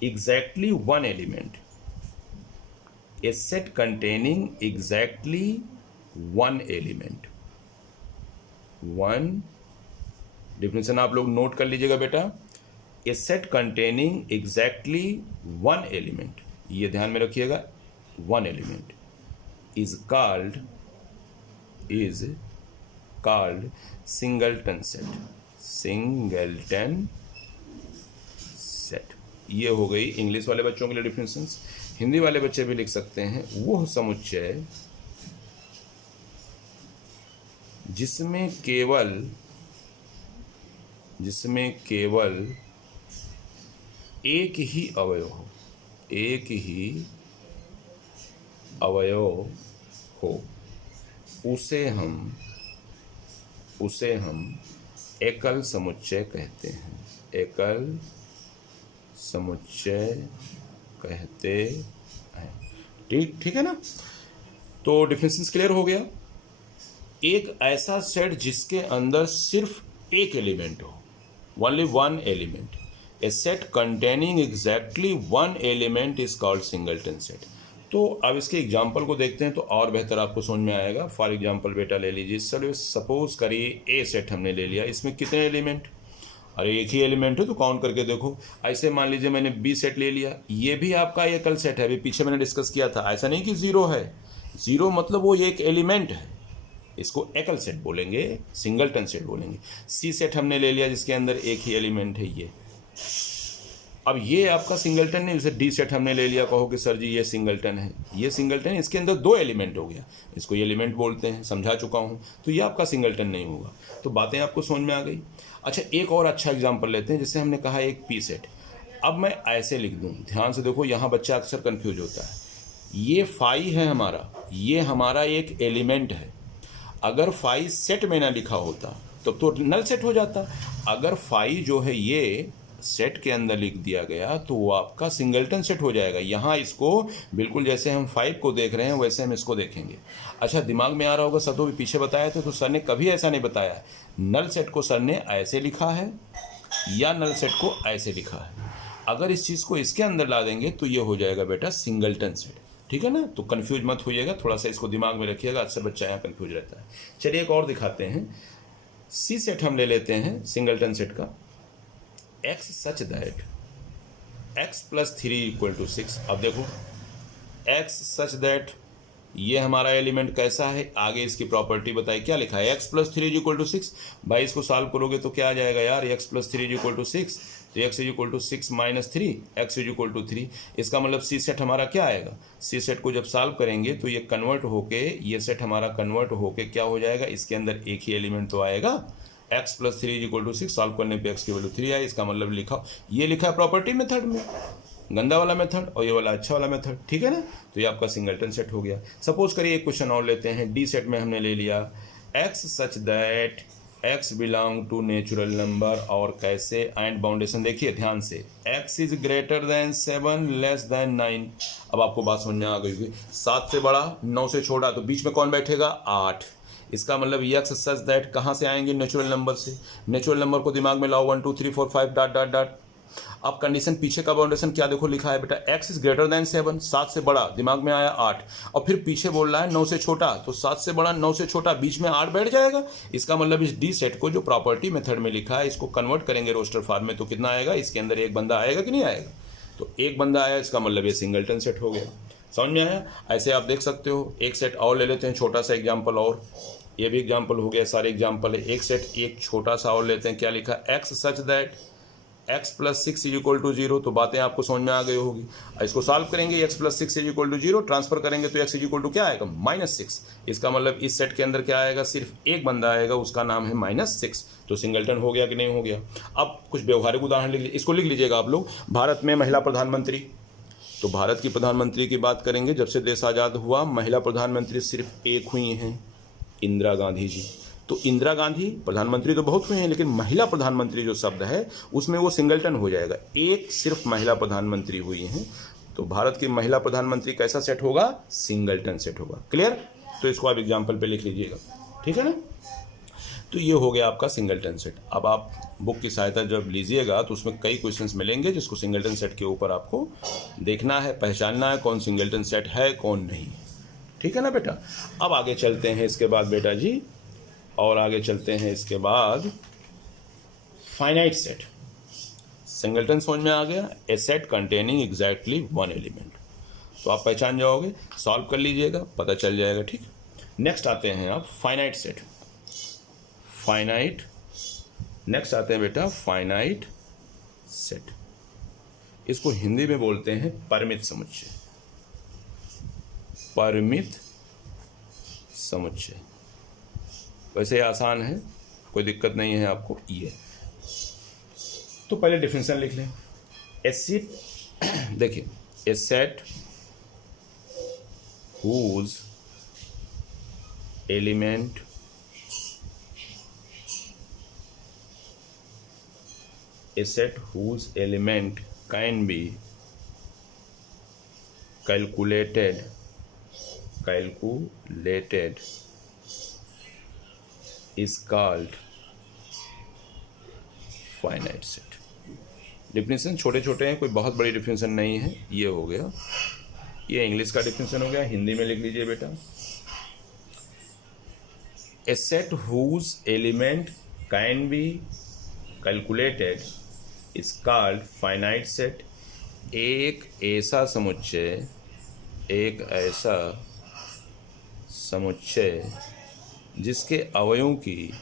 exactly one element, a set containing exactly one element, one definition आप लोग नोट कर लीजिएगा बेटा। A set containing exactly one element, ये ध्यान में रखिएगा, one element is called singleton set. ये हो गई इंग्लिश वाले बच्चों के लिए डिफिनेशंस। हिंदी वाले बच्चे भी लिख सकते हैं, वो समुच्चय जिसमें केवल एक ही अवयव हो, उसे हम एकल समुच्चय कहते हैं। एकल समुच्चय कहते हैं। ठीक है ना? तो डिफिनेशंस क्लियर हो गया। एक ऐसा सेट जिसके अंदर सिर्फ एक एलिमेंट हो, only one element. A set containing exactly one element is called singleton set. तो अब इसके एग्जाम्पल को देखते हैं तो और बेहतर आपको समझ में आएगा। फॉर एग्जाम्पल बेटा ले लीजिए, चलो सपोज करिए ए सेट हमने ले लिया, इसमें कितने एलिमेंट? अरे एक ही एलिमेंट है तो काउंट करके देखो। ऐसे मान लीजिए मैंने बी सेट ले लिया, ये भी आपका एकल सेट है, अभी पीछे मैंने डिस्कस किया था। ऐसा नहीं कि जीरो है, जीरो मतलब वो एक एलिमेंट है, इसको एकल सेट बोलेंगे, सिंगलटन सेट बोलेंगे। सी सेट हमने ले लिया जिसके अंदर एक ही एलिमेंट है ये, अब ये आपका सिंगलटन नहीं। जैसे डी सेट हमने ले लिया, कहो कि सर जी ये सिंगलटन है, ये सिंगलटन है, इसके अंदर दो एलिमेंट हो गया, इसको ये एलिमेंट बोलते हैं, समझा चुका हूँ, तो ये आपका सिंगलटन नहीं होगा। तो बातें आपको समझ में आ गई। अच्छा, एक और अच्छा एग्जाम्पल लेते हैं। जैसे हमने कहा एक पी सेट, अब मैं ऐसे लिख दूँ, ध्यान से देखो, यहाँ बच्चा अक्सर कन्फ्यूज होता है। ये फाई है हमारा, ये हमारा एक एलिमेंट है। अगर फाई सेट में ना लिखा होता तब तो नल सेट हो जाता। अगर फाई जो है ये सेट के अंदर लिख दिया गया तो वो आपका सिंगलटन सेट हो जाएगा। यहाँ इसको बिल्कुल जैसे हम 5 को देख रहे हैं वैसे हम इसको देखेंगे। अच्छा, दिमाग में आ रहा होगा, सर तो भी पीछे बताया था, तो सर ने कभी ऐसा नहीं बताया। नल सेट को सर ने ऐसे लिखा है या नल सेट को ऐसे लिखा है। अगर इस चीज़ को इसके अंदर ला देंगे तो ये हो जाएगा बेटा सिंगलटन सेट। ठीक है ना? तो कन्फ्यूज मत होइएगा, थोड़ा सा इसको दिमाग में रखिएगा, अक्सर बच्चा यहाँ कन्फ्यूज रहता है। चलिए एक और दिखाते हैं। सी सेट हम ले लेते हैं सिंगलटन सेट का। x such that x + 3 = 6। अब देखो x सच दैट ये हमारा एलिमेंट कैसा है, आगे इसकी प्रॉपर्टी बताइए। क्या लिखा है? x + 3 = 6। भाई इसको सॉल्व करोगे तो क्या आ जाएगा यार? x + 3 = 6, तो x = 6 - 3, x = 3। इसका मतलब सी सेट हमारा क्या आएगा? सी सेट को जब सॉल्व करेंगे तो ये कन्वर्ट होके, ये सेट हमारा कन्वर्ट होके क्या हो जाएगा? इसके अंदर एक ही एलिमेंट तो आएगा। x + 3 = 6, सॉल्व करने पे x की वैल्यू 3 आए। इसका मतलब लिखा, ये लिखा है प्रॉपर्टी मेथड में, गंदा वाला मेथड, और ये वाला अच्छा वाला मेथड। ठीक है ना? तो ये आपका सिंगलटन सेट हो गया। सपोज करिए एक क्वेश्चन और लेते हैं। डी सेट में हमने ले लिया x such that x belong to natural नंबर, और कैसे? एंड बाउंडेशन देखिए ध्यान से, x is greater than 7 less than 9। अब आपको बात समझ में आ गई होगी। 7 से बड़ा, 9 से छोटा, तो बीच में कौन बैठेगा? 8। इसका मतलब x सच दैट कहाँ से आएंगे? नेचुरल नंबर से। नेचुरल नंबर को दिमाग में लाओ, 1 2 3 4 5 डॉट डॉट डॉट। अब कंडीशन पीछे का बाउंडेशन क्या देखो लिखा है बेटा? x इज ग्रेटर देन 7, 7 से बड़ा, दिमाग में आया 8, और फिर पीछे बोल रहा है 9 से छोटा, तो 7 से बड़ा 9 से छोटा, बीच में 8 बैठ जाएगा। इसका मतलब इस डी सेट को जो प्रॉपर्टी मेथड में लिखा है, इसको कन्वर्ट करेंगे रोस्टर फॉर्म में, तो कितना आएगा? इसके अंदर एक बंदा आएगा कि नहीं आएगा? तो एक बंदा आया, इसका मतलब ये सिंगलटन सेट हो गया। समझ में आया? ऐसे आप देख सकते हो। एक सेट और ले लेते हैं, छोटा सा एग्जाम्पल, और ये भी एग्जाम्पल हो गया, सारे एग्जाम्पल है। एक सेट एक छोटा सा और लेते हैं। क्या लिखा? x such that x + 6 = 0। तो बातें आपको समझ में आ गई होगी। इसको सॉल्व करेंगे, x + 6 = 0, ट्रांसफर करेंगे तो x = क्या आएगा? -6। इसका मतलब इस सेट के अंदर क्या आएगा? सिर्फ एक बंदा आएगा, उसका नाम है -6। तो सिंगलटन हो गया कि नहीं हो गया? अब कुछ व्यवहारिक उदाहरण लिख लीजिए, इसको लिख लीजिएगा आप लोग। भारत में महिला प्रधानमंत्री, तो भारत की प्रधानमंत्री की बात करेंगे, जब से देश आज़ाद हुआ महिला प्रधानमंत्री सिर्फ एक हुई हैं, इंदिरा गांधी जी। तो इंदिरा गांधी प्रधानमंत्री तो बहुत हुए हैं, लेकिन महिला प्रधानमंत्री जो शब्द है उसमें वो सिंगलटन हो जाएगा, एक सिर्फ महिला प्रधानमंत्री हुई हैं। तो भारत की महिला प्रधानमंत्री कैसा सेट होगा? सिंगलटन सेट होगा। क्लियर? तो इसको आप एग्जाम्पल पे लिख लीजिएगा, ठीक है ना। तो ये हो गया आपका सिंगलटन सेट। अब आप बुक की सहायता जब लीजिएगा तो उसमें कई क्वेश्चंस मिलेंगे जिसको सिंगलटन सेट के ऊपर आपको देखना है, पहचानना है कौन सिंगलटन सेट है कौन नहीं, ठीक है ना बेटा। अब आगे चलते हैं इसके बाद बेटा जी, और आगे चलते हैं इसके बाद फाइनाइट सेट। सिंगलटन समझ में आ गया, a set containing exactly one element. तो आप पहचान जाओगे, सॉल्व कर लीजिएगा, पता चल जाएगा, ठीक। नेक्स्ट आते हैं आप फाइनाइट सेट। फाइनाइट, नेक्स्ट आते हैं बेटा फाइनाइट सेट। इसको हिंदी में बोलते हैं परिमित समुच्चय। परिमित समुच्चय, वैसे आसान है, कोई दिक्कत नहीं है आपको ये। तो पहले डिफिनेशन लिख लें। ए सेट, देखिए, ए set whose element a set whose element can be calculated is called finite set। Definition छोटे छोटे हैं, कोई बहुत बड़ी डिफिनेशन नहीं है। ये हो गया, ये इंग्लिश का डिफिनेशन हो गया, हिंदी में लिख लीजिए बेटा। A set whose element can be calculated is called finite set. एक ऐसा समुच्चय जिसके अवयवों की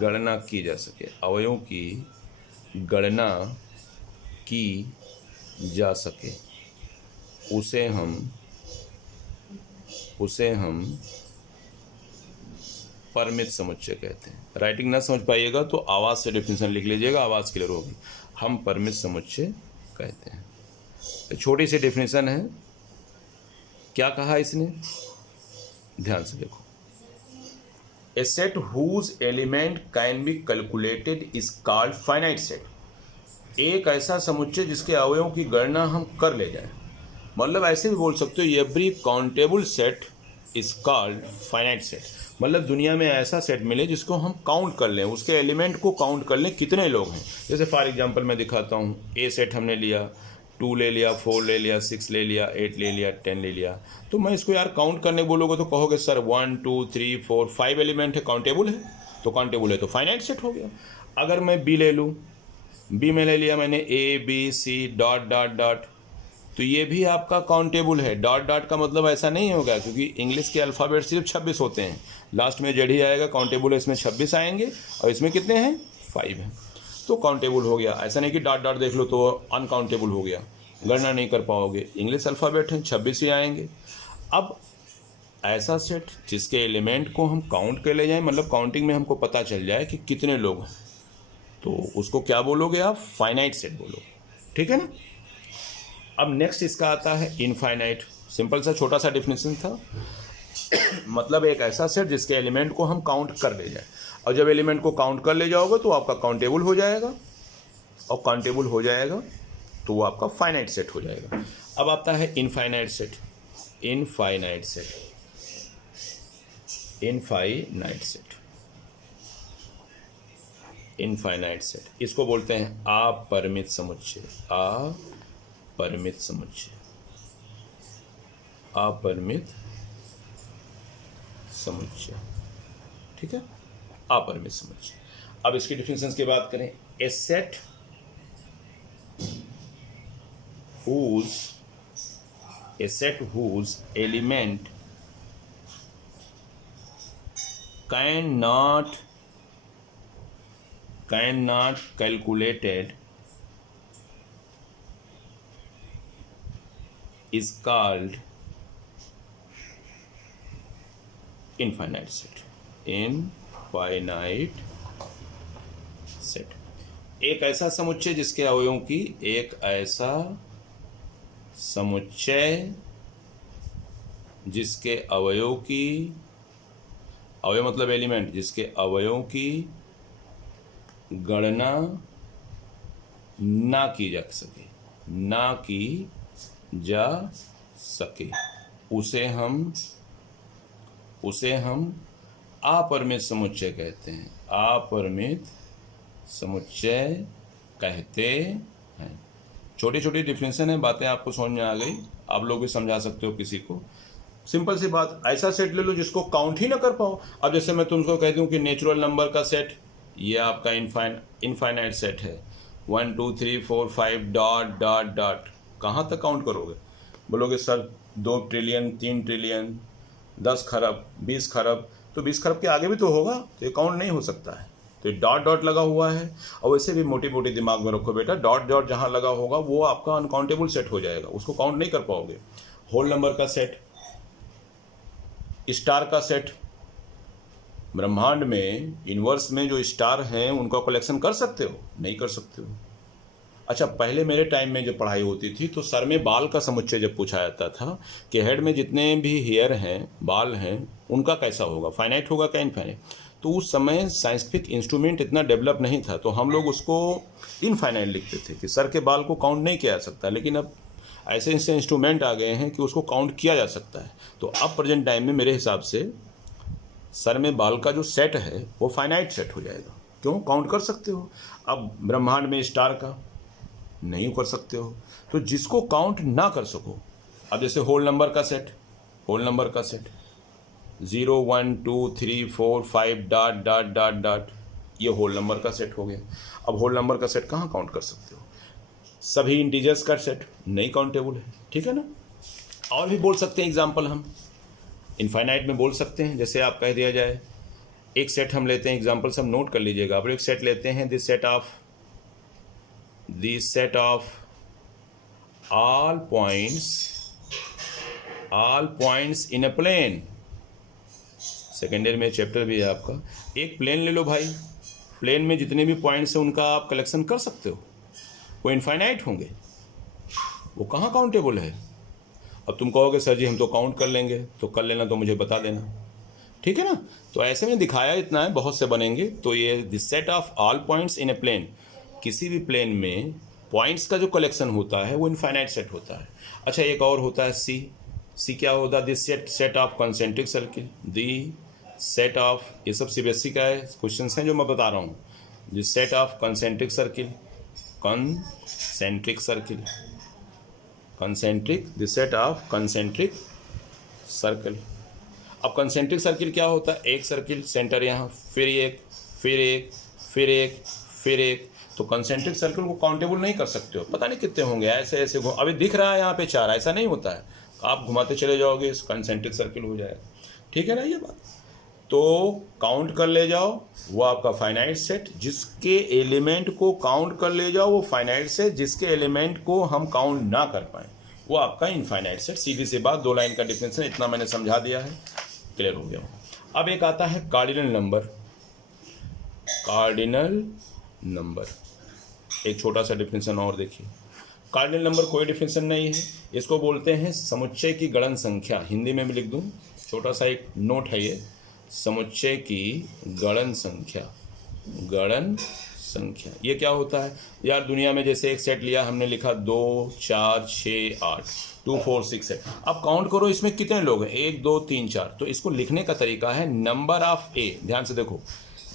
गणना की जा सके, अवयवों की गणना की जा सके, उसे हम परिमित समुच्चय कहते हैं। राइटिंग ना समझ पाइएगा तो आवाज़ से डिफिनेशन लिख लीजिएगा, आवाज़ क्लियर होगी। हम परिमित समुच्चय कहते हैं। तो छोटी सी डिफिनेशन है, क्या कहा इसने, ध्यान से देखो। A set whose element can be calculated is called finite set। एक ऐसा समुच्चय जिसके अवयवों की गणना हम कर ले जाएं, मतलब ऐसे भी बोल सकते हो every countable set is called finite set. मतलब दुनिया में ऐसा सेट मिले जिसको हम काउंट कर लें, उसके एलिमेंट को काउंट कर लें कितने लोग हैं। जैसे फॉर एग्जांपल मैं दिखाता हूँ, ए सेट हमने लिया, 2 ले लिया, 4 ले लिया, 6 ले लिया, 8 ले लिया, 10 ले लिया। तो मैं इसको यार काउंट करने बोलोगे तो कहोगे सर 1 2 3 4 5 एलिमेंट है, काउंटेबल है। तो काउंटेबल है तो फाइनाइट सेट हो गया। अगर मैं बी ले लूँ, बी में ले लिया मैंने A B C dot dot dot, तो ये भी आपका काउंटेबल है। डॉट डॉट का मतलब ऐसा नहीं होगा, क्योंकि इंग्लिश के अल्फ़ाबेट सिर्फ 26 होते हैं, लास्ट में जेड ही आएगा, काउंटेबल है इसमें 26 आएंगे और इसमें कितने हैं 5 हैं, तो काउंटेबल हो गया। ऐसा नहीं कि डॉट डॉट देख लो तो अनकाउंटेबल हो गया, गणना नहीं कर पाओगे, इंग्लिश अल्फ़ाबेट है 26 ही आएंगे। अब ऐसा सेट जिसके एलिमेंट को हम काउंट कर ले जाएं, मतलब काउंटिंग में हमको पता चल जाए कि कितने लोग हैं, तो उसको क्या बोलोगे आप, फाइनाइट सेट बोलोगे, ठीक है ना। अब नेक्स्ट इसका आता है इनफाइनाइट। सिंपल सा छोटा सा डिफिनेशन था, मतलब एक ऐसा सेट जिसके एलिमेंट को हम काउंट कर ले जाए, और जब एलिमेंट को काउंट कर ले जाओगे तो आपका काउंटेबल हो जाएगा, और काउंटेबल हो जाएगा तो वो आपका फाइनाइट सेट हो जाएगा। अब आता है infinite set. Infinite set, infinite set, infinite set, इसको बोलते हैं अपरिमित समुच्चय। अपरिमित समुच्चय, अपरिमित समुच्चय, ठीक है, अपरिमित समुच्चय। अब इसकी डिफिनेशन की बात करें, ए set whose element cannot calculated is called infinite set। infinite एक ऐसा समुच्चय जिसके अवयवों की, एक ऐसा समुच्चय जिसके अवयव की, अवयव मतलब एलिमेंट, जिसके अवयवों की गणना ना की जा सके, ना की जा सके, उसे हम अपरिमित समुच्चय कहते हैं, अपरिमित समुच्चय कहते हैं। छोटी छोटी डिफिनेशन है, बातें आपको समझ में आ गई, आप लोग भी समझा सकते हो किसी को। सिंपल सी बात, ऐसा सेट ले लो जिसको काउंट ही ना कर पाओ। अब जैसे मैं तुमको कह दूं कि नेचुरल नंबर का सेट, ये आपका इनफाइनाइट सेट है, 1 2 3 4 5 डॉट डॉट डॉट, कहाँ तक काउंट करोगे? बोलोगे सर 2 ट्रिलियन 3 ट्रिलियन 10 खरब 20 खरब, तो 20 खरब के आगे भी तो होगा, तो ये काउंट नहीं हो सकता है। तो ये डॉट डॉट लगा हुआ है, और वैसे भी मोटी मोटी दिमाग में रखो बेटा, डॉट डॉट जहाँ लगा होगा वो आपका अनकाउंटेबल सेट हो जाएगा, उसको काउंट नहीं कर पाओगे। होल नंबर का सेट, स्टार का सेट, ब्रह्मांड में यूनिवर्स में जो स्टार हैं उनका कलेक्शन कर सकते हो? नहीं कर सकते हो। अच्छा, पहले मेरे टाइम में जब पढ़ाई होती थी तो सर में बाल का समुच्चय जब पूछा जाता था कि हेड में जितने भी हेयर हैं, बाल हैं, उनका कैसा होगा, फाइनाइट होगा क्या इनफाइनाइट? तो उस समय साइंटिफिक इंस्ट्रूमेंट इतना डेवलप नहीं था, तो हम लोग उसको इनफाइनाइट लिखते थे कि सर के बाल को काउंट नहीं किया जा सकता। लेकिन अब ऐसे ऐसे इंस्ट्रूमेंट आ गए हैं कि उसको काउंट किया जा सकता है। तो अब प्रेजेंट टाइम में मेरे हिसाब से सर में बाल का जो सेट है वो फाइनाइट सेट हो जाएगा। क्यों? काउंट कर सकते हो। अब ब्रह्मांड में स्टार का नहीं कर सकते हो, तो जिसको काउंट ना कर सको, अब जैसे होल नंबर का सेट, होल नंबर का set 0 1 2 3 4 5 dot dot dot dot, ये होल नंबर का सेट हो गया। अब होल नंबर का सेट कहाँ काउंट कर सकते हो? सभी इंटीजर्स का सेट नहीं काउंटेबल है, ठीक है ना। और भी बोल सकते हैं एग्जाम्पल, हम इनफाइनाइट में बोल सकते हैं। जैसे आप कह दिया जाए, एक सेट हम लेते हैं, एग्जाम्पल सब नोट कर लीजिएगा। आप एक सेट लेते हैं, this set of all points in a plane, second year में चैप्टर भी है आपका। एक प्लेन ले लो भाई, प्लेन में जितने भी पॉइंट्स हैं उनका आप कलेक्शन कर सकते हो, वो इनफाइनाइट होंगे, वो कहाँ काउंटेबल है? अब तुम कहोगे सर जी हम तो काउंट कर लेंगे, तो कर लेना, तो मुझे बता देना, ठीक है ना। तो ऐसे में दिखाया इतना है, बहुत से बनेंगे। तो ये the set of all points in a plane, किसी भी प्लेन में पॉइंट्स का जो कलेक्शन होता है वो इनफाइनाइट सेट होता है। अच्छा, एक और होता है सी क्या होता है? This set of concentric circle, the set of, ये सब सीबीएसई का है, क्वेश्चन हैं जो मैं बता रहा हूँ। This set of concentric circle, concentric circle, concentric, this set of concentric circle. अब कंसेंट्रिक सर्किल क्या होता है? एक सर्किल, सेंटर यहाँ, फिर एक, फिर एक, फिर एक, फिर एक। तो कंसेंट्रिक सर्किल को काउंटेबल नहीं कर सकते हो, पता नहीं कितने होंगे, ऐसे ऐसे अभी दिख रहा है यहाँ पे 4, ऐसा नहीं होता है, आप घुमाते चले जाओगे कंसेंट्रिक सर्किल हो जाएगा, ठीक है ना ये बात। तो काउंट कर ले जाओ, वो आपका फाइनाइट सेट, जिसके एलिमेंट को काउंट कर ले जाओ वो फाइनाइट सेट, जिसके एलिमेंट को हम काउंट ना कर पाए वो आपका इनफाइनाइट सेट। सीधी सी बात, 2 लाइन का डिफिनेशन, इतना मैंने समझा दिया है, क्लियर हो गया। अब एक आता है कार्डिनल नंबर। कार्डिनल नंबर, एक छोटा सा डिफिनेशन और देखिए। कार्डिनल नंबर कोई डिफिनेशन नहीं है, इसको बोलते हैं समुच्चय की गणन संख्या। हिंदी में भी लिख दूं, छोटा सा एक नोट है ये, समुच्चय की गणन संख्या। गणन संख्या ये क्या होता है यार? दुनिया में जैसे एक सेट लिया हमने, लिखा 2 4 6 8, 2 4 6 है। अब काउंट करो इसमें कितने लोग हैं, 1 2 3 4। तो इसको लिखने का तरीका है नंबर ऑफ ए। ध्यान से देखो,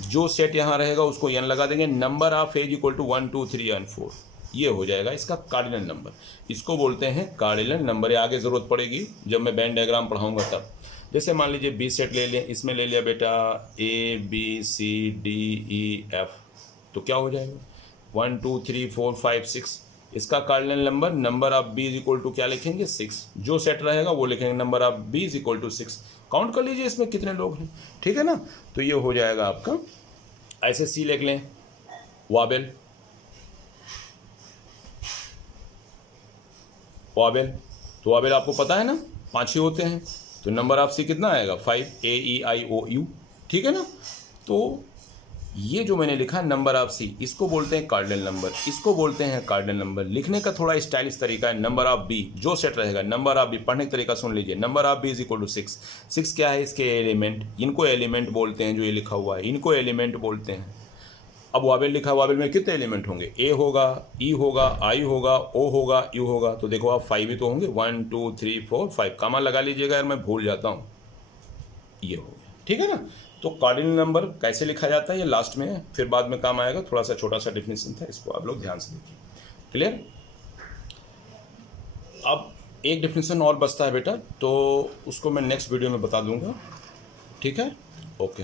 जो सेट यहाँ रहेगा उसको एन लगा देंगे, number of edge equal to 1 2 3 and 4, ये हो जाएगा इसका कार्डिनल नंबर। इसको बोलते हैं कार्डिनल नंबर। ये आगे ज़रूरत पड़ेगी जब मैं वेन डायग्राम पढ़ाऊंगा तब। जैसे मान लीजिए 20 सेट ले लें, इसमें ले लिया बेटा A B C D E F, तो क्या हो जाएगा 1 2 3 4 5 6, इसका cardinal number, number of B is equal to क्या लिखेंगे 6, जो सेट रहेगा वो लिखेंगे number of B is equal to 6। Count कर लीजिए इसमें कितने लोग हैं, ठीक है ना। तो ये हो जाएगा आपका। ऐसे C लिख लें, वाबेल, वाबेल, तो वाबेल आपको पता है ना 5 ही होते हैं, तो नंबर ऑफ C कितना आएगा 5, AEIOU, ठीक है ना। तो ये जो मैंने लिखा नंबर ऑफ सी, इसको बोलते हैं कार्डिनल नंबर, इसको बोलते हैं कार्डिनल नंबर। लिखने का थोड़ा स्टाइलिश तरीका है, नंबर ऑफ बी, जो सेट रहेगा नंबर ऑफ बी। पढ़ने का तरीका सुन लीजिए, number of B is equal to 6। 6 क्या है, इसके एलिमेंट, इनको एलिमेंट बोलते हैं। जो ये लिखा हुआ है इनको एलिमेंट बोलते हैं। अब वावेल लिखा है, वावेल में कितने एलिमेंट होंगे, ए होगा, ई होगा, आई होगा, ओ होगा, यू होगा। तो देखो आप 5 ही तो होंगे, 1 2 3 4 5। कामा लगा लीजिएगा यार, मैं भूल जाता हूँ। ये हो गया, ठीक है ना। तो कार्डिनल नंबर कैसे लिखा जाता है ये लास्ट में है, फिर बाद में काम आएगा। थोड़ा सा छोटा सा डेफिनेशन था, इसको आप लोग ध्यान से देखिए। क्लियर। अब एक डेफिनेशन और बचता है बेटा, तो उसको मैं नेक्स्ट वीडियो में बता दूंगा, ठीक है। ओके।